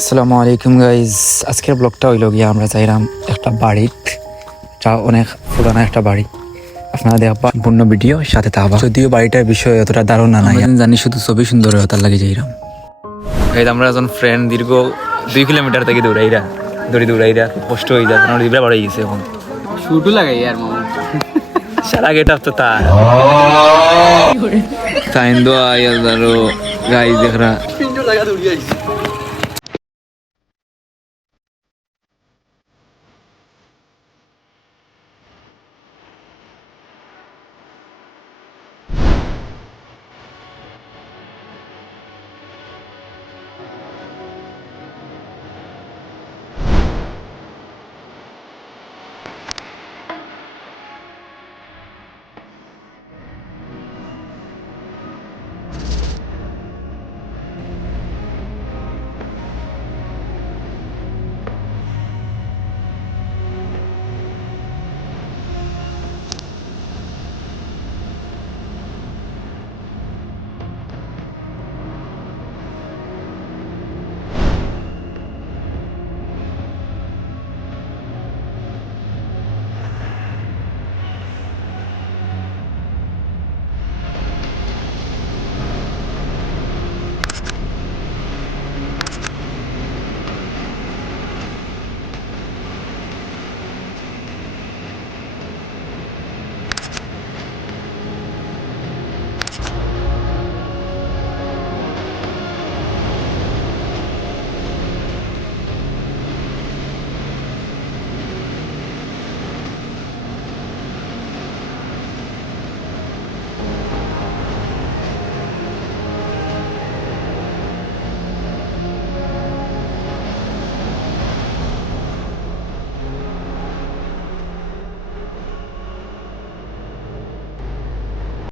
আসসালামু আলাইকুম গাইজ আজকের ব্লগটা হইল গিয়ে আমরা চাইলাম একটা বাড়ির এটা অনেক পুরানো একটা বাড়ি। আপনারা দেখবা সম্পূর্ণ ভিডিও সাথে থাকবা যদিও বাড়িটার বিষয়ে অতটা ধারণা নাই। জানি শুধু ছবি সুন্দর তার লাগে যাইলাম গাইজ আমরা একজন ফ্রেন্ড দীর্ঘ দুই কিলোমিটার থেকে দৌড়াইরা দৌড়ি দৌড়াইরা খুব কষ্ট হয়ে যায় কারণ দিবরা মানে বাড়ি গেছে এখন। শুটু লাগাই আর সারা গেট আপ তো তার। সাইন দো গাইজ দেখরা লাগা